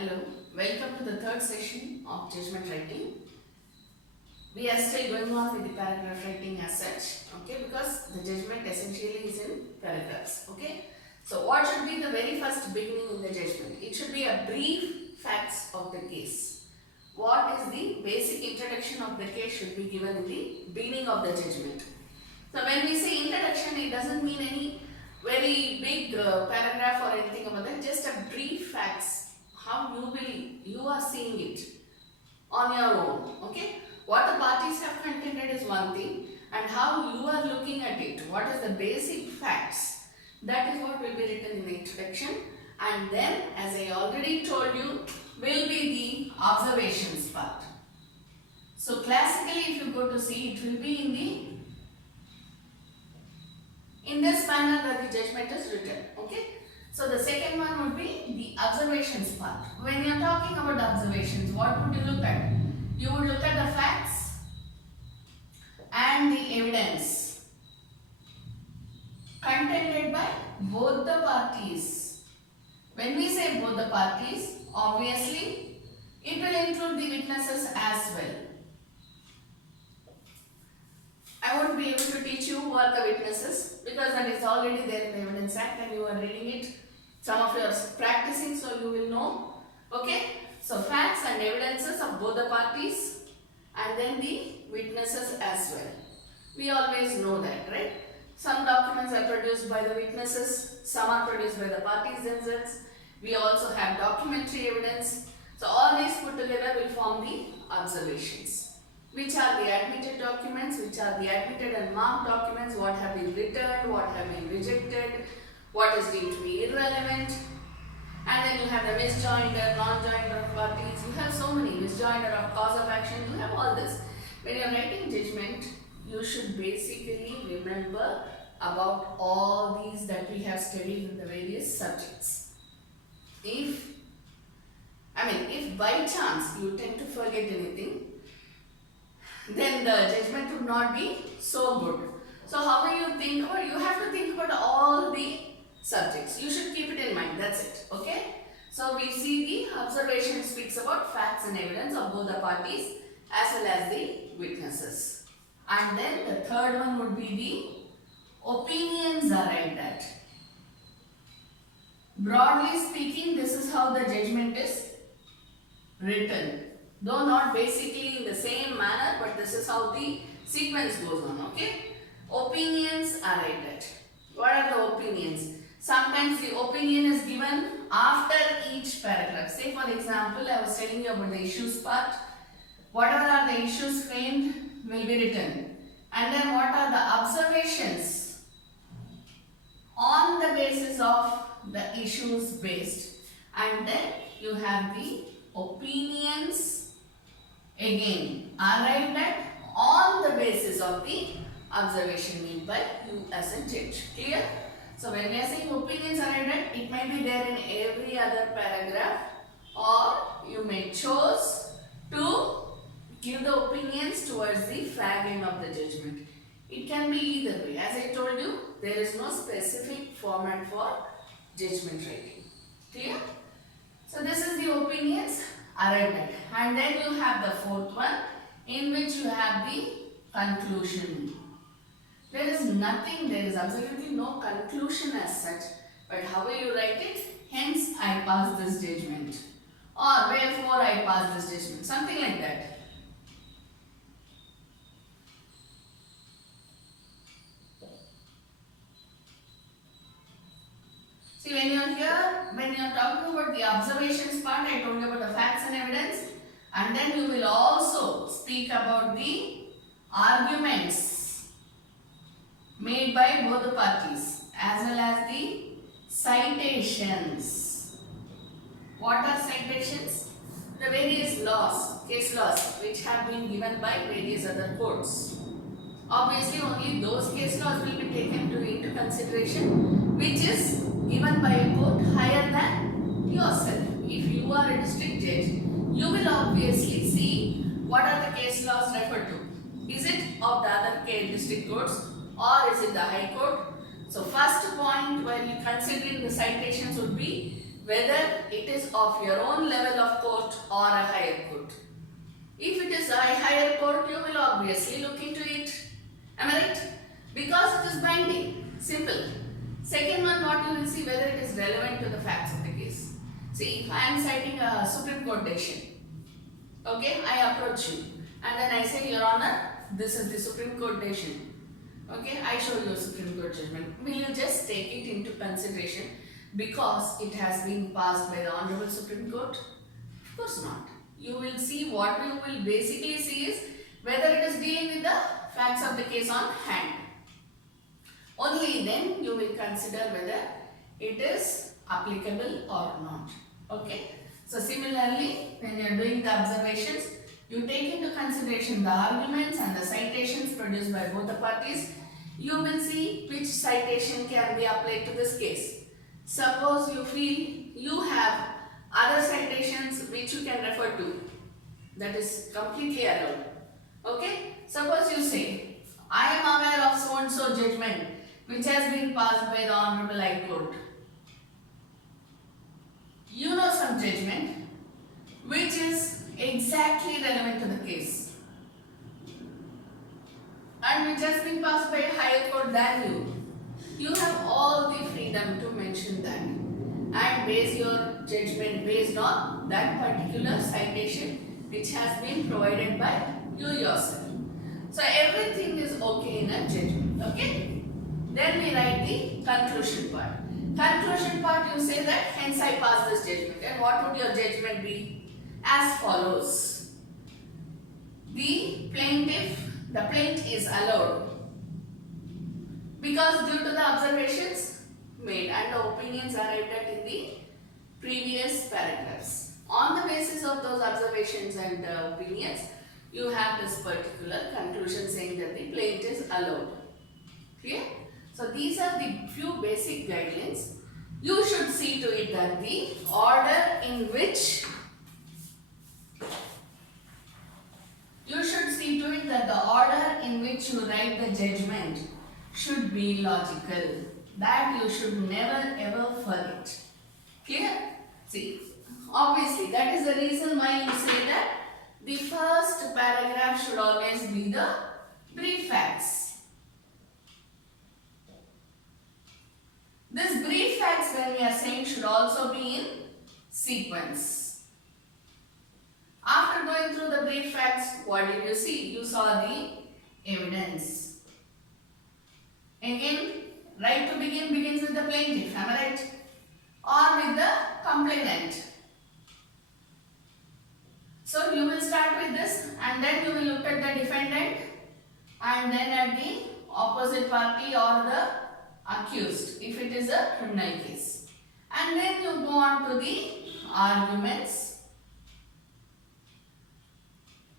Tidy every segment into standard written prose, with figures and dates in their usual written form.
Hello, welcome to the third session of judgment writing. We are still going on with the paragraph writing as such, okay, because the judgment essentially is in paragraphs, okay. So what should be the very first beginning in the judgment? It should be a brief facts of the case. What is the basic introduction of the case should be given in the beginning of the judgment. So when we say introduction, it doesn't mean any very big paragraph or anything about that, just a brief facts. How you are seeing it on your own, okay. What the parties have contended is one thing, and how you are looking at it, what is the basic facts, that is what will be written in the introduction. And then, as I already told you, will be the observations part. So classically, if you go to see, it will be in this manner that the judgment is written, okay. So the second one would be the observations part. When you are talking about the observations, what would you look at? You would look at the facts and the evidence contended by both the parties. When we say both the parties, obviously it will include the witnesses as well. I won't be able to teach you who are the witnesses because that is already there in the Evidence Act and you are reading it. Some of you are practicing, so you will know. Okay. So facts and evidences of both the parties and then the witnesses as well. We always know that, right? Some documents are produced by the witnesses, some are produced by the parties themselves. We also have documentary evidence. So all these put together will form the observations. Which are the admitted documents, which are the admitted and marked documents, what have been returned, what have been rejected, what is deemed to be irrelevant. And then you have the misjoinder, non-joinder of parties, you have so many, misjoinder of cause of action, you have all this. When you are writing judgment, you should basically remember about all these that we have studied in the various subjects. If by chance you tend to forget anything, then the judgment would not be so good. So how will you think about? You have to think about all the subjects. You should keep it in mind. That's it. Okay. So we see the observation speaks about facts and evidence of both the parties as well as the witnesses. And then the third one would be the opinions arrived at. Broadly speaking, this is how the judgment is written. Though not basically in the same manner, but this is how the sequence goes on, okay? Opinions arrived at. What are the opinions? Sometimes the opinion is given after each paragraph. Say for example, I was telling you about the issues part. Whatever are the issues framed will be written. And then what are the observations on the basis of the issues based. And then you have the opinions again arrived at on the basis of the observation made by you as a judge. Clear? So when we are saying opinions arrived at, it may be there in every other paragraph, or you may choose to give the opinions towards the fag end of the judgment. It can be either way. As I told you, there is no specific format for judgment writing. Clear? So this is the opinions arrived at. And then you have the fourth one in which you have the conclusion. There is absolutely no conclusion as such. But how will you write it? Hence I pass this judgment. Or wherefore I pass this judgment. Something like that. See, when you are talking about the observations part, I told you about the facts and evidence, and then you will also speak about the arguments made by both the parties as well as the citations. What are citations? The various laws, case laws which have been given by various other courts. Obviously, only those case laws will be taken into consideration which is given by a court higher than yourself. If you are a district judge, you will obviously see what are the case laws referred to. Is it of the other district courts or is it the High Court? So first point when you considering the citations would be whether it is of your own level of court or a higher court. If it is a higher court, you will obviously look into it. Am I right? Because it is binding. Simple. Second one, what you will see, whether it is relevant to the facts of the case. See, if I am citing a Supreme Court decision, okay, I approach you and then I say, Your Honor, this is the Supreme Court decision. Okay, I show you a Supreme Court judgment. Will you just take it into consideration because it has been passed by the Honorable Supreme Court? Of course not. You will see, what you will basically see is whether it is dealing with the facts of the case on hand. Only then you will consider whether it is applicable or not. Okay. So similarly, when you are doing the observations, you take into consideration the arguments and the citations produced by both the parties. You will see which citation can be applied to this case. Suppose you feel you have other citations which you can refer to. That is completely allowed. Okay. Suppose you say, I am aware of so and so judgment which has been passed by the Honorable High Court. You know some judgment which is exactly relevant to the case and which has been passed by a higher court than you. You have all the freedom to mention that and base your judgment based on that particular citation which has been provided by you yourself. So everything is okay in a judgment. Okay. Then we write the conclusion part. Conclusion part, you say that hence I pass this judgment. And what would your judgment be? As follows. The plaint is allowed because due to the observations made and the opinions arrived at in the previous paragraphs. On the basis of those observations and opinions, you have this particular conclusion saying that the plaint is allowed. Clear? So these are the few basic guidelines. You should see to it that the order in which you write the judgment should be logical. That you should never ever forget. Clear? See, obviously that is the reason why you say that the first paragraph should always be the brief facts. This brief facts, when we are saying, should also be in sequence. After going through the brief facts, what did you see? You saw the evidence. Again, right to begin begins with the plaintiff, am I right? Or with the complainant. So you will start with this and then you will look at the defendant and then at the opposite party or the accused if it is a criminal case. And then you go on to the arguments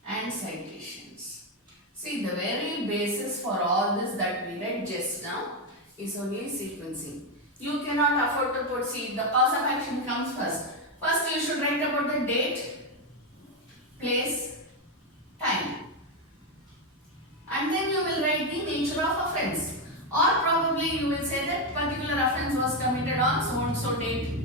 and citations. See, the very basis for all this that we read just now is only sequencing. You cannot afford to put, see, the cause of action comes first. First you should write about the date, place, time. And then you will write the nature of offence. Or probably you will say that particular offence was committed on so and so date.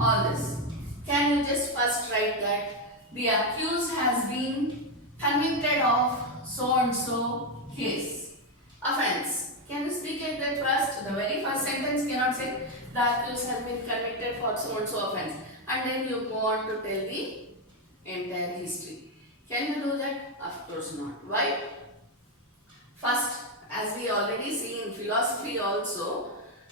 All this. Can you just first write that the accused has been convicted of so and so case. Offence. Can you speak like that first? The very first sentence cannot say the accused has been convicted for so and so offence. And then you go on to tell the entire history. Can you do that? Of course not. Why? First, as we already see in philosophy also,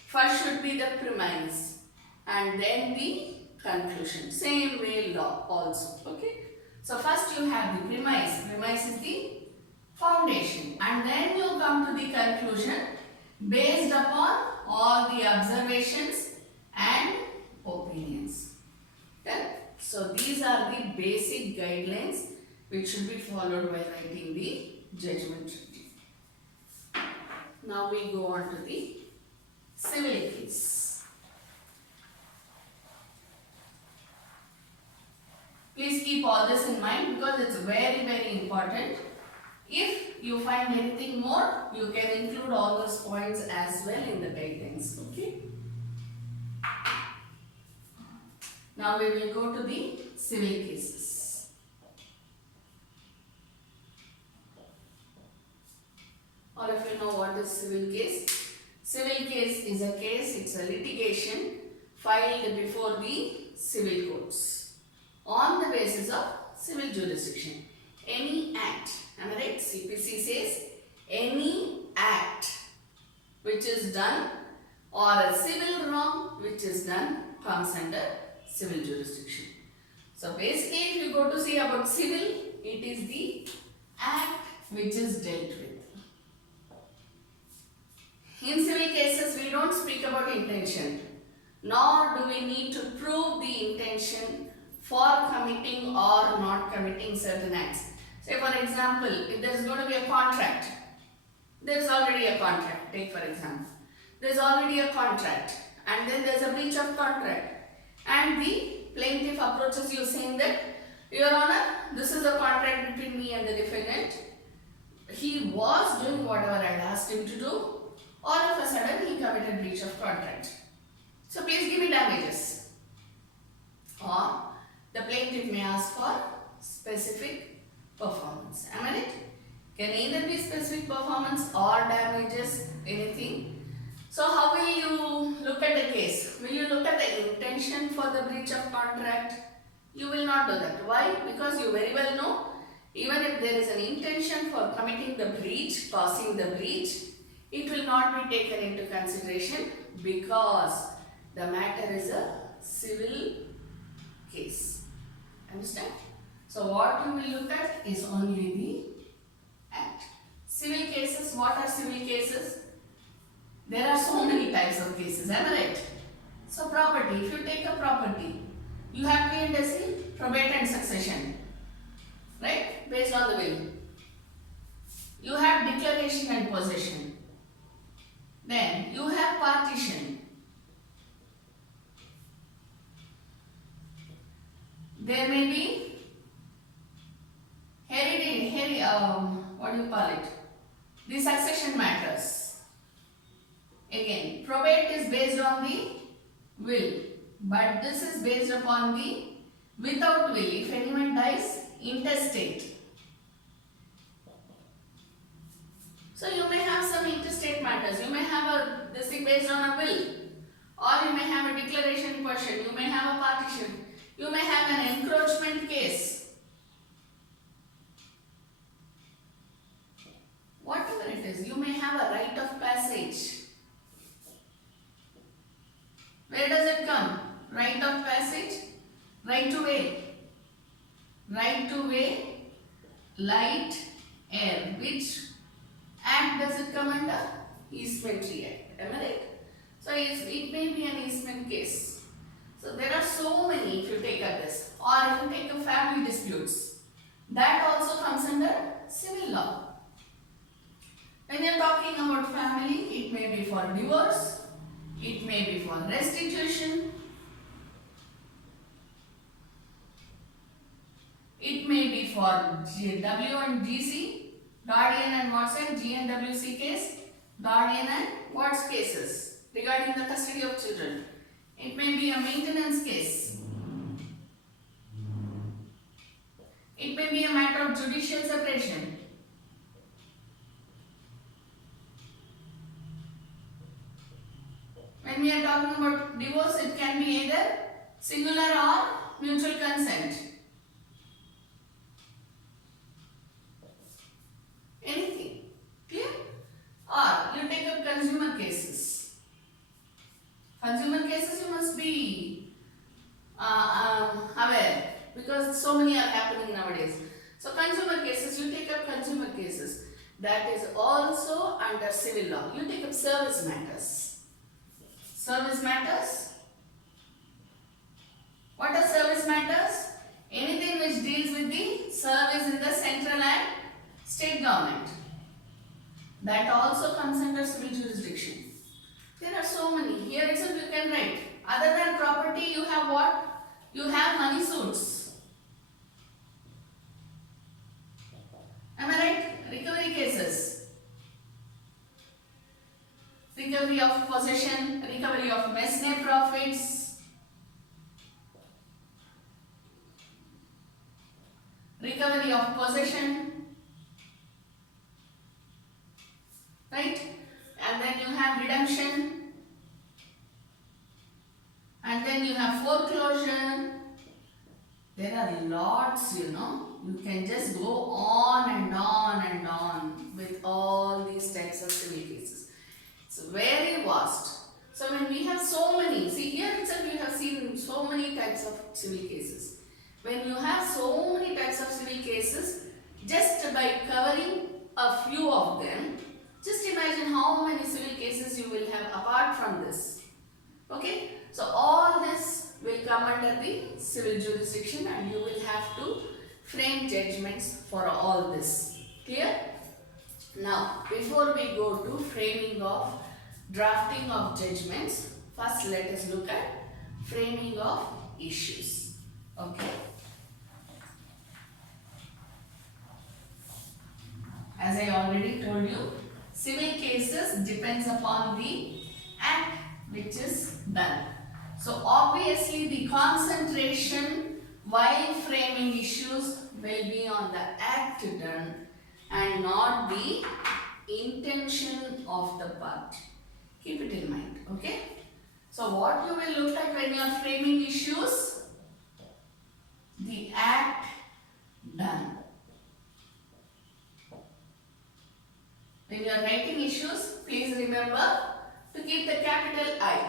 first should be the premise and then the conclusion. Same way law also. Okay. So first you have the premise. Premise is the foundation. And then you come to the conclusion based upon all the observations and opinions. Okay. So these are the basic guidelines which should be followed by writing the judgment treaty. Now we go on to the civil case. Please keep all this in mind because it's very, very important. If you find anything more, you can include all those points as well in the guidelines. Okay. Now we will go to the civil cases. All of you know what is civil case. Civil case is a case, it's a litigation filed before the civil courts on the basis of civil jurisdiction. Any act, am I right? CPC says any act which is done or a civil wrong which is done comes under civil jurisdiction. So basically if you go to see about civil, it is the act which is dealt with. In civil cases, we don't speak about intention, nor do we need to prove the intention for committing or not committing certain acts. Say for example, if there is going to be a contract, there is already a contract. Take for example, there is already a contract and then there is a breach of contract and the plaintiff approaches you saying that, Your Honor, this is a contract between me and the defendant. He was doing whatever I had asked him to do. All of a sudden, he committed breach of contract. So, please give me damages. Or, the plaintiff may ask for specific performance. Am I right? Can either be specific performance or damages, anything. So, how will you look at the case? Will you look at the intention for the breach of contract? You will not do that. Why? Because you very well know, even if there is an intention for committing the breach, causing the breach, it will not be taken into consideration because the matter is a civil case. Understand? So what you will look at is only the act. Civil cases, what are civil cases? There are so many types of cases, am I right? So property, if you take a property, you have P&S, probate and succession, right? Based on the will. You have declaration and possession. Then you have partition. There may be heredity, what do you call it? The succession matters. Again, probate is based on the will, but this is based upon the without will. If anyone dies, intestate. So you may have some interstate matters. You may have this thing based on a will, or you may have a declaration question. You may have a partition. You may have an encroachment case. Whatever it is, you may have a right of passage. Where does it come? Right of passage, right to way. Right to way, light, air. Which act does it come under? Easementary Act. Am I right? So it may be an easement case. So there are so many if you take up this. Or if you take a family disputes, that also comes under civil law. When you are talking about family, it may be for divorce, it may be for restitution, it may be for W and GC, guardian and ward's G and WC case, guardian and ward's cases regarding the custody of children. It may be a maintenance case. It may be a matter of judicial separation. When we are talking about divorce, it can be either singular or mutual consent. Anything. Clear? Or you take up consumer cases. Consumer cases you must be aware because so many are happening nowadays. So consumer cases, you take up consumer cases. That is also under civil law. You take up service matters. Service matters. What are service matters? Anything which deals with the service in the central and state government. That also comes under civil jurisdiction. There are so many. Here itself you can write. Other than property, you have what? You have money suits. Am I right? Recovery cases. Recovery of possession, recovery of mesne profits. recovery of possession, right? And then you have redemption, and then you have foreclosure. There are lots, you know. You can just go on and on and on with all these types of civil cases. It's very vast. So when we have so many, see here itself you have seen so many types of civil cases. When you have so many types of civil cases, just by covering a few of them, just imagine how many civil cases you will have apart from this. Okay, so all this will come under the civil jurisdiction and you will have to frame judgments for all this. Clear? Now, before we go to framing of drafting of judgments, first let us look at framing of issues. Okay. As I already told you, civil cases depends upon the act which is done. So obviously the concentration while framing issues will be on the act done and not the intention of the party. Keep it in mind, okay? So what you will look at when you are framing issues? The act done. When you are writing issues, please remember to keep the capital I.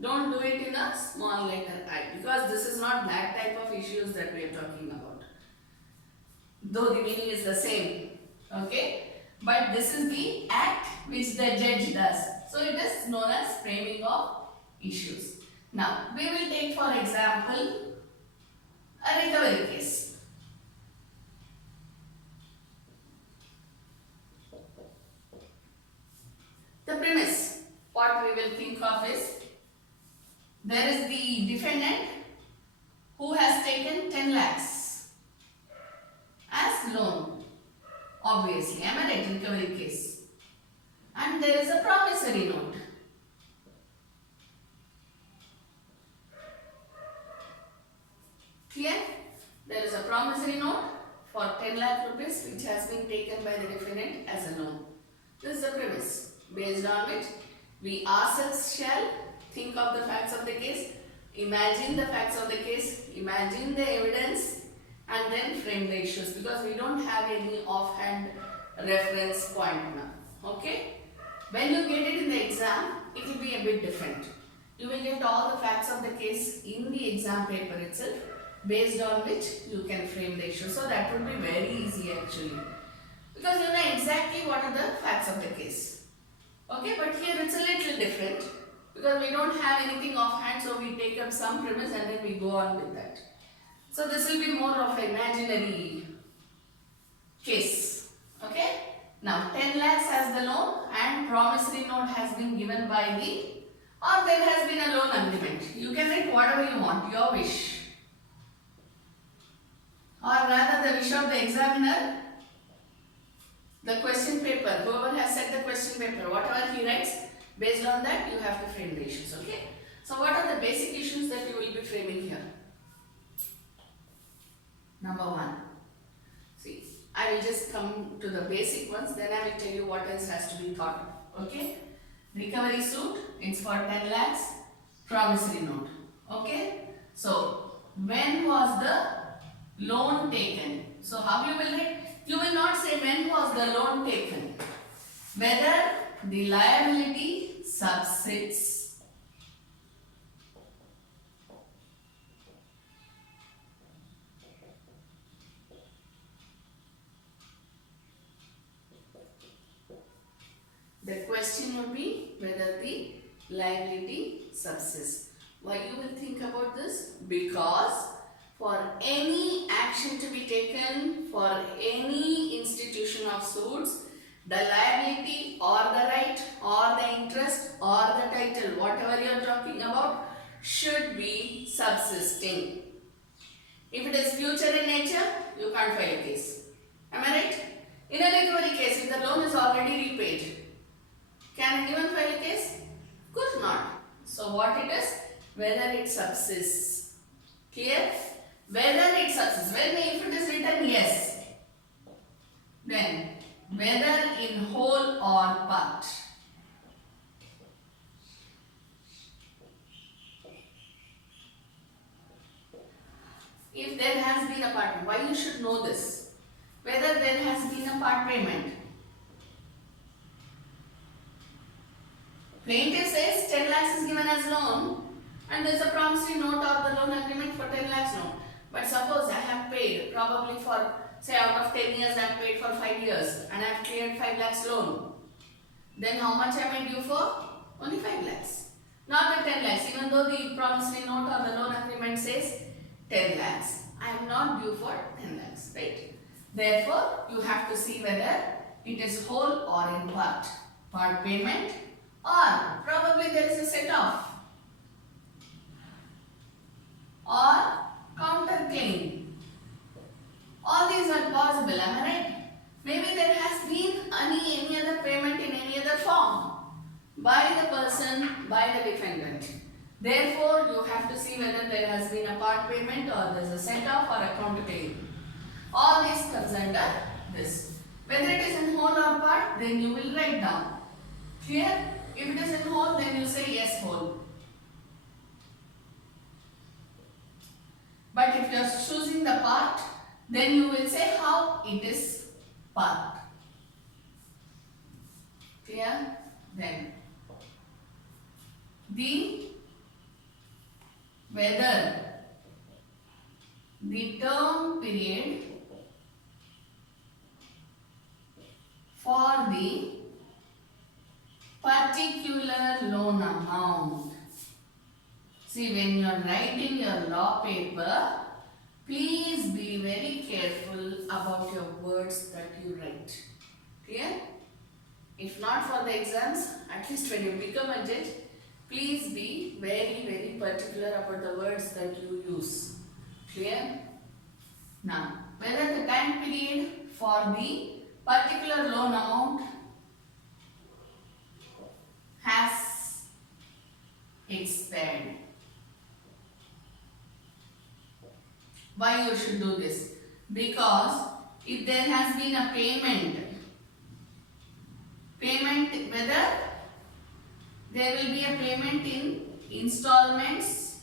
Don't do it in a small letter I, because this is not that type of issues that we are talking about. Though the meaning is the same, okay? But this is the act which the judge does. So it is known as framing of issues. Now, we will take for example a recovery case. The premise, what we will think of is, there is the defendant who has taken 10 lakhs as loan. Obviously, am I right? Recovery case. And there is a promissory note. Clear? There is a promissory note for 10 lakh rupees which has been taken by the defendant as a loan. This is the premise, based on which we ourselves shall think of the facts of the case, imagine the facts of the case, imagine the evidence, and then frame the issues, because we don't have any offhand reference point now. Okay? When you get it in the exam, it will be a bit different. You will get all the facts of the case in the exam paper itself, based on which you can frame the issue. So that would be very easy actually, because you know exactly what are the facts of the case. Okay, but here it's a little different, because we don't have anything offhand, so we take up some premise and then we go on with that. So this will be more of an imaginary case. Okay? Now 10 lakhs as the loan and promissory note has been given by the, or there has been a loan agreement. You can write whatever you want, your wish. Or rather the wish of the examiner, the question paper, whoever has set the question paper, whatever he writes, based on that you have to frame the issues. Okay? So what are the basic issues that you will be framing here? Number one. See, I will just come to the basic ones, then I will tell you what else has to be thought of. Okay? Recovery suit, it's for 10 lakhs, promissory note. Okay? So, when was the loan taken? So, how you will write? You will not say when was the loan taken. Whether the liability subsists. The question will be whether the liability subsists. Why you will think about this? Because for any action to be taken for any institution of suits, the liability or the right or the interest or the title, whatever you are talking about, should be subsisting. If it is future in nature, you can't file a case. Am I right? In a recovery case, if the loan is already repaid, can anyone file a case? Of course not. So what it is? Whether it subsists. Clear? Whether it succeeds, if it is written yes, then whether in whole or part. If there has been a part, why you should know this? Whether there has been a part payment. Plaintiff says 10 lakhs is given as loan and there is a promissory note or the loan agreement for 10 lakhs loan. But suppose I have paid probably for, say out of 10 years I have paid for 5 years and I have cleared 5 lakhs loan. Then how much am I due for? Only 5 lakhs. Not the 10 lakhs. Even though the promissory note or the loan agreement says 10 lakhs, I am not due for 10 lakhs, right? Therefore, you have to see whether it is whole or in part. Part payment or probably there is a set off or counter claim. All these are possible, am I right? Maybe there has been any other payment in any other form by the person, by the defendant. Therefore, you have to see whether there has been a part payment or there is a set off or a counter claim. All these comes under this. Whether it is in whole or part, then you will write down. Clear? If it is in whole, then you say yes, whole. But if you are choosing the part, then you will say how it is part. Clear? Then whether the term period for the particular loan amount. See, when you are writing your law paper, please be very careful about your words that you write. Clear? If not for the exams, at least when you become a judge, please be very particular about the words that you use. Clear? Now, whether the time period for the particular loan amount has expired. Why you should do this? Because if there has been a payment, whether there will be a payment in installments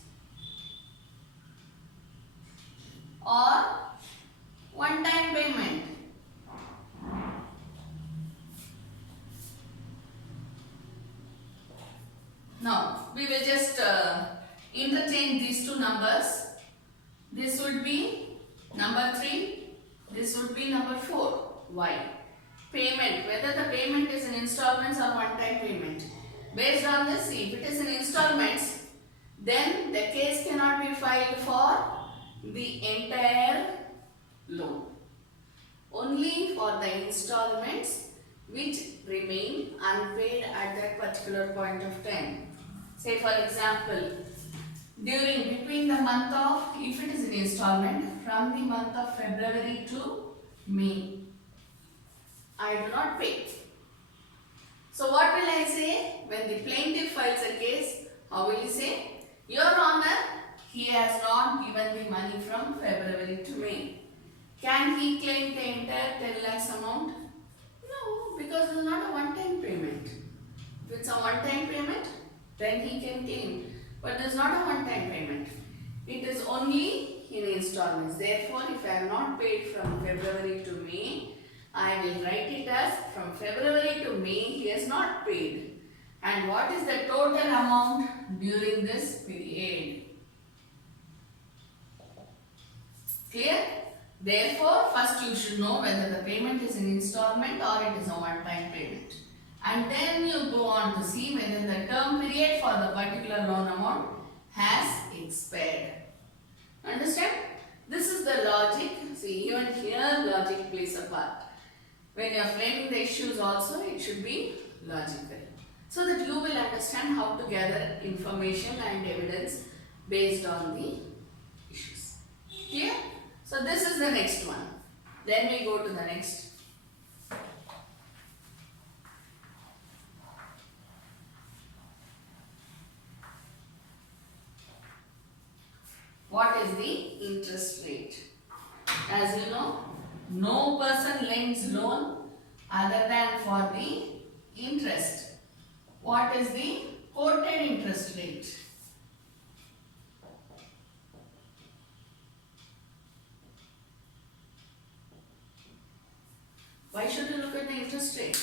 or one-time payment. Now, we will just interchange these two numbers. This would be number 3, this would be number 4. Why? Payment, whether the payment is in installments or one-time payment. Based on this, see, if it is in installments, then the case cannot be filed for the entire loan. Only for the installments which remain unpaid at that particular point of time. Say for example, between the month of, if it is an installment, from the month of February to May, I do not pay. So what will I say? When the plaintiff files a case, how will he say? Your Honor, he has not given the money from February to May. Can he claim the entire 10 lakhs amount? No, because it is not a one-time payment. If it's a one-time payment, then he can claim. But it is not a one-time payment. It is only in installments. Therefore, if I have not paid from February to May, I will write it as from February to May he has not paid. And what is the total amount during this period? Clear? Therefore, first you should know whether the payment is an installment or it is a one-time payment. And then you go on to see whether the term period for the particular loan amount has expired. Understand? This is the logic. See, even here logic plays a part. When you are framing the issues also, it should be logical. So that you will understand how to gather information and evidence based on the issues. Clear? So this is the next one. Then we go to the next. What is the interest rate? as you know, no person lends loan other than for the interest. What is the quoted interest rate? Why should you look at the interest rate?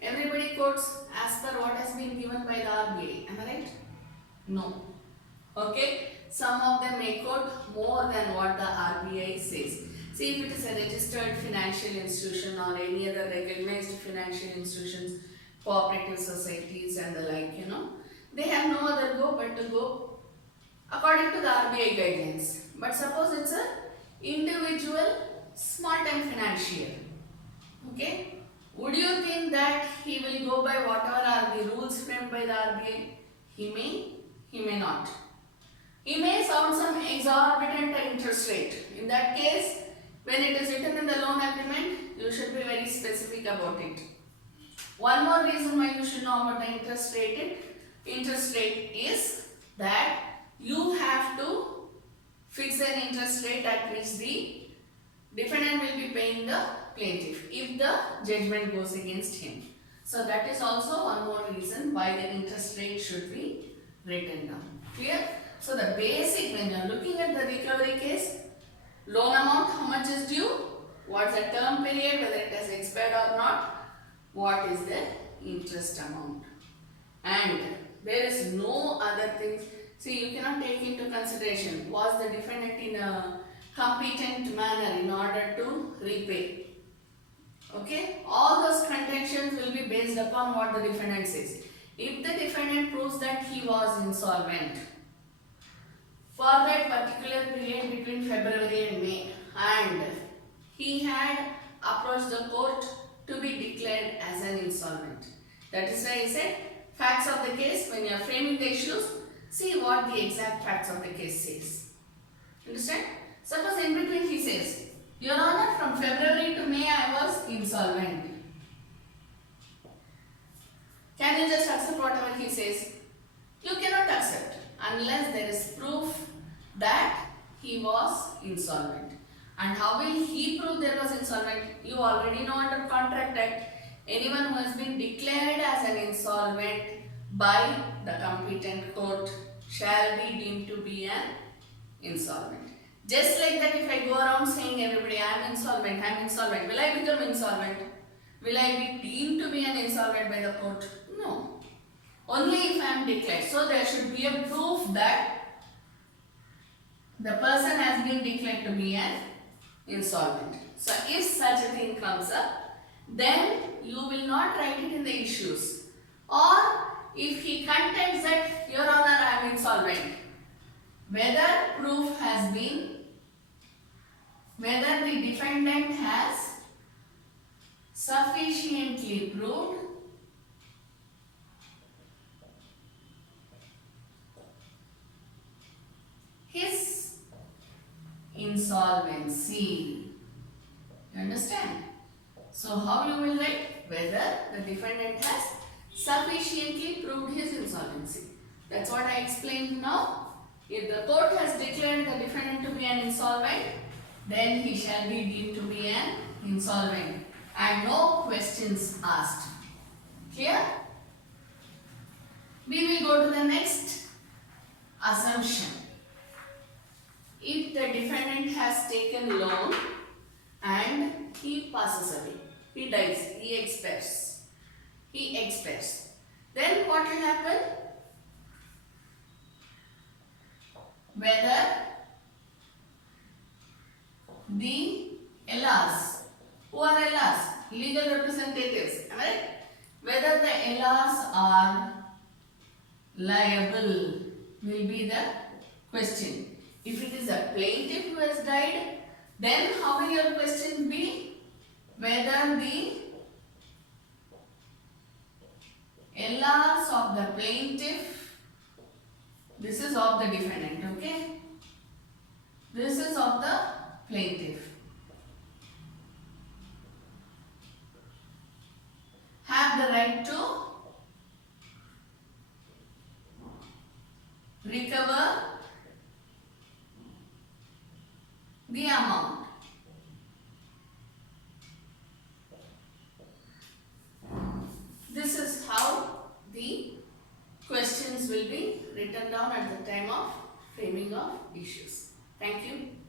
Everybody quotes as per what has been given by the RBI. Am I right? No. Okay. Some of them may quote more than what the RBI says. See, if it is a registered financial institution or any other recognized financial institutions, cooperative societies and the like, they have no other go but to go according to the RBI guidelines. But suppose it's a individual small time financier. Okay, would you think that he will go by whatever are the rules framed by the RBI? He may not. He may sound some exorbitant interest rate. In that case, when it is written in the loan agreement, you should be very specific about it. One more reason why you should know about the interest rate is that you have to fix an interest rate at which the defendant will be paying the plaintiff if the judgment goes against him. So that is also one more reason why the interest rate should be written down. Clear? So the basic, when you are looking at the recovery case, loan amount, how much is due, what is the term period, whether it has expired or not, what is the interest amount. And there is no other things. See, you cannot take into consideration, was the defendant in a competent manner in order to repay. Okay, all those contentions will be based upon what the defendant says. If the defendant proves that he was insolvent for that particular period between February and May, and he had approached the court to be declared as an insolvent. That is why I said, facts of the case, when you are framing the issues, see what the exact facts of the case says. Understand? Suppose in between he says, Your Honor, from February to May I was insolvent. Can you just accept whatever he says? You cannot accept unless there is proof that he was insolvent. And how will he prove there was insolvent? You already know under Contract Act, anyone who has been declared as an insolvent by the competent court shall be deemed to be an insolvent. Just like that, if I go around saying everybody, I am insolvent, will I become insolvent? Will I be deemed to be an insolvent by the court? No. Only if I am declared. So there should be a proof that the person has been declared to be an insolvent. So if such a thing comes up, then you will not write it in the issues. Or if he contends that, Your Honor, I am insolvent, whether proof has been, whether the defendant has sufficiently proved his insolvency. You understand? So how you will write? Whether the defendant has sufficiently proved his insolvency. That's what I explained now. If the court has declared the defendant to be an insolvent, then he shall be deemed to be an insolvent and no questions asked. Clear? We will go to the next assumption. If the defendant has taken loan and he passes away, he dies, he expires, then what will happen? Whether the LRs, who are LRs? Legal representatives, am I right? Whether the LRs are liable will be the question. If it is a plaintiff who has died, then how will your question be? Whether the LRs of the plaintiff, this is of the defendant, okay? This is of the plaintiff, have the right to recover the amount. be written down at the time of framing of issues. Thank you.